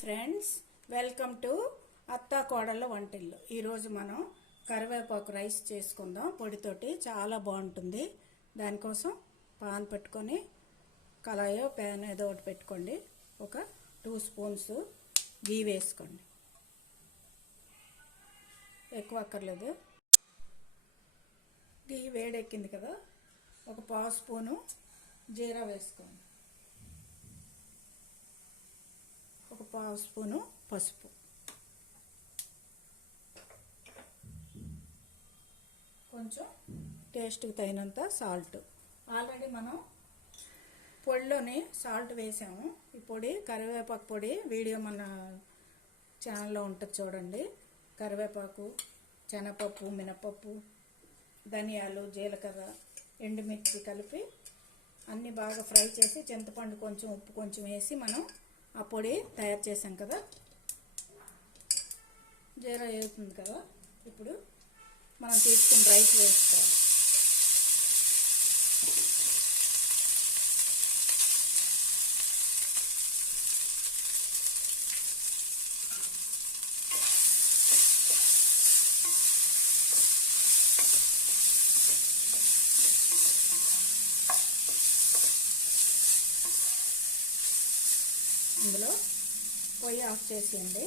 Friends welcome to అత్తా కోడళ్ళ వంటిల్లు. ఈరోజు మనం కరివేపాకు రైస్ చేసుకుందాం. పొడితోటి చాలా బాగుంటుంది. దానికోసం పాన్ పెట్టుకొని కళాయో ప్యాన్ ఏదో ఒకటి పెట్టుకోండి. ఒక టూ స్పూన్స్ గీ వేసుకోండి. ఎక్కువ అక్కర్లేదు. గీ వేడెక్కింది కదా. ఒక పావు స్పూను జీరా వేసుకోండి ఒక పావు స్పూను పసుపు. కొంచెం టేస్ట్కి తగినంత సాల్ట్. ఆల్రెడీ మనం పొడిలోని సాల్ట్ వేసాము. ఈ పొడి కరివేపాకు పొడి వీడియో మన ఛానల్లో ఉంటుంది చూడండి. కరివేపాకు శనగపప్పు మినపప్పు ధనియాలు జీలకర్ర ఎండుమిర్చి కలిపి అన్నీ బాగా ఫ్రై చేసి చింతపండు కొంచెం ఉప్పు కొంచెం వేసి మనం ఆ పొడి తయారు చేసాం కదా. జీరా వేస్తుంది కదా. ఇప్పుడు మనం తీసుకున్న రైస్ వేసుకోవాలి. ఇందులో పొయ్యి ఆఫ్ చేసేయండి.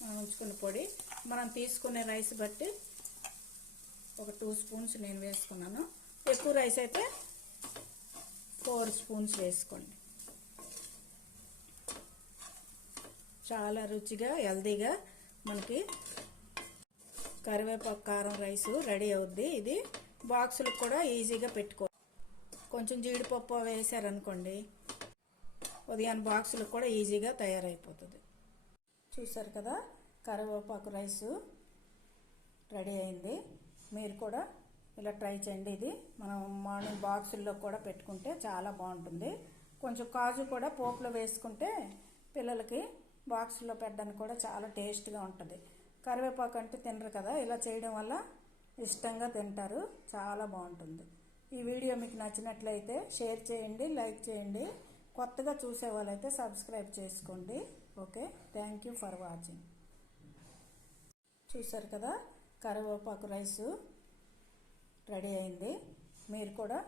మనం ఉంచుకున్న పొడి మనం తీసుకునే రైస్ బట్టి ఒక టూ స్పూన్స్ నేను వేసుకున్నాను. ఎక్కువ రైస్ అయితే ఫోర్ స్పూన్స్ వేసుకోండి. చాలా రుచిగా హెల్దీగా మనకి కరివేపాకు కారం రైస్ రెడీ అవుద్ది. ఇది బాక్సులకు కూడా ఈజీగా పెట్టుకో. కొంచెం జీడిపప్పు వేసారనుకోండి ఉదయాన్ని బాక్సులకు కూడా ఈజీగా తయారైపోతుంది. చూసారు కదా కరివేపాకు రైసు రెడీ అయింది. మీరు కూడా ఇలా ట్రై చేయండి. ఇది మనం మార్నింగ్ బాక్సుల్లో కూడా పెట్టుకుంటే చాలా బాగుంటుంది. కొంచెం కాజు కూడా పోపులో వేసుకుంటే పిల్లలకి బాక్సుల్లో పెట్టడానికి కూడా చాలా టేస్ట్గా ఉంటుంది. కరివేపాకు అంటే తినరు కదా ఇలా చేయడం వల్ల ఇష్టంగా తింటారు. చాలా బాగుంటుంది. ఈ వీడియో మీకు నచ్చినట్లయితే షేర్ చేయండి లైక్ చేయండి. కొత్తగా చూసే వాళ్ళైతే సబ్స్క్రైబ్ చేసుకోండి. Okay? Thank you for watching. చూసారు కదా? కరివేపాకు రైసు రెడీ అయింది. మీరు కూడా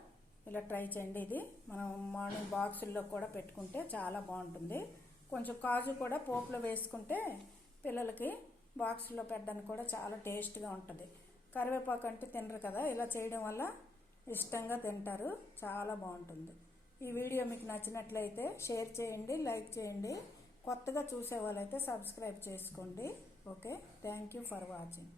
ఇలా ట్రై చేయండి ఇది. మనం మార్నింగ్ బాక్సుల్లో కూడా పెట్టుకుంటే చాలా బాగుంటుంది. కొంచెం కాజు కూడా పోపులో వేసుకుంటే పిల్లలకి బాక్సుల్లో పెట్టడానికి కూడా చాలా టేస్ట్గా ఉంటుంది. కరివేపాకు అంటే తినరు కదా ఇలా చేయడం వల్ల ఇష్టంగా తింటారు. చాలా బాగుంటుంది. ఈ వీడియో మీకు నచ్చినట్లయితే షేర్ చేయండి లైక్ చేయండి. కొత్తగా చూసే వాళ్ళైతే సబ్స్క్రైబ్ చేసుకోండి. Okay? Thank you for watching.